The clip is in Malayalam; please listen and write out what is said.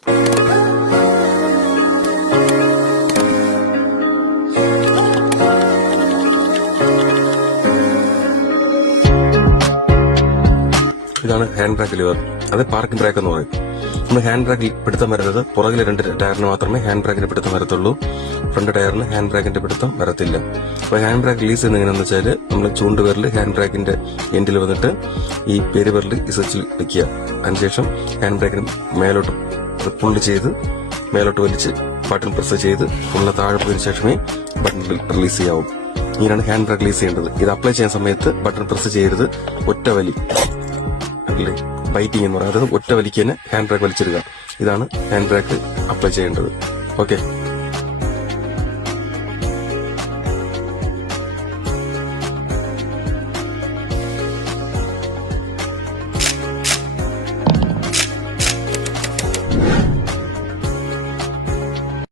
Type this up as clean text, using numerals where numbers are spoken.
ഇതാണ് ഹാൻഡ് ബ്രേക്ക് ലിവർ. അത് പാർക്കിംഗ് ബ്രേക്ക് എന്ന് പറയും. നമ്മൾ ഹാൻഡ് ബ്രേക്കിൽ പിടുത്തം വരുന്നത് പുറകിലെ 2 ടയറിന് മാത്രമേ ഹാൻഡ് ബ്രേക്കിന്റെ പിടുത്തം വരത്തുള്ളൂ. ഫ്രണ്ട് ടയറിന് ഹാൻഡ് ബ്രേക്കിന്റെ പിടുത്തം വരത്തില്ല. അപ്പൊ ഹാൻഡ് ബ്രേക്ക് റിലീസ് ചെയ്യുന്നത് എങ്ങനെയാണെന്ന് വെച്ചാൽ നമ്മൾ ചൂണ്ടുവിരൽ ഹാൻഡ് ബ്രേക്കിന്റെ എൻഡിൽ വന്നിട്ട് ഈ പെരുവിരൽ ഈ സ്വിച്ചിൽ വെക്കുക. അതിനുശേഷം ഹാൻഡ് ബ്രേക്കിന് മേലോട്ട് പുള്ളി ചെയ്ത് മേലോട്ട് വലിച്ച് ബട്ടൺ പ്രസ് ചെയ്ത് ഫുള്ള് താഴെ പോയതിനു ശേഷമേ ബട്ടൺ റിലീസ് ചെയ്യാവൂ. ഇങ്ങനെയാണ് ഹാൻഡ് ബ്രേക്ക് റിലീസ് ചെയ്യേണ്ടത്. ഇത് അപ്ലൈ ചെയ്യുന്ന സമയത്ത് ബട്ടൺ പ്രസ് ചെയ്യരുത്, ഒറ്റ വലി ബൈറ്റിംഗ് എന്ന് പറയുന്നത് ഒറ്റ വലിക്ക് തന്നെ ഹാൻഡ് ബ്രേക്ക് വലിച്ചിടുക. ഇതാണ് ഹാൻഡ് ബ്രേക്ക് അപ്ലൈ ചെയ്യേണ്ടത്. ഓക്കെ.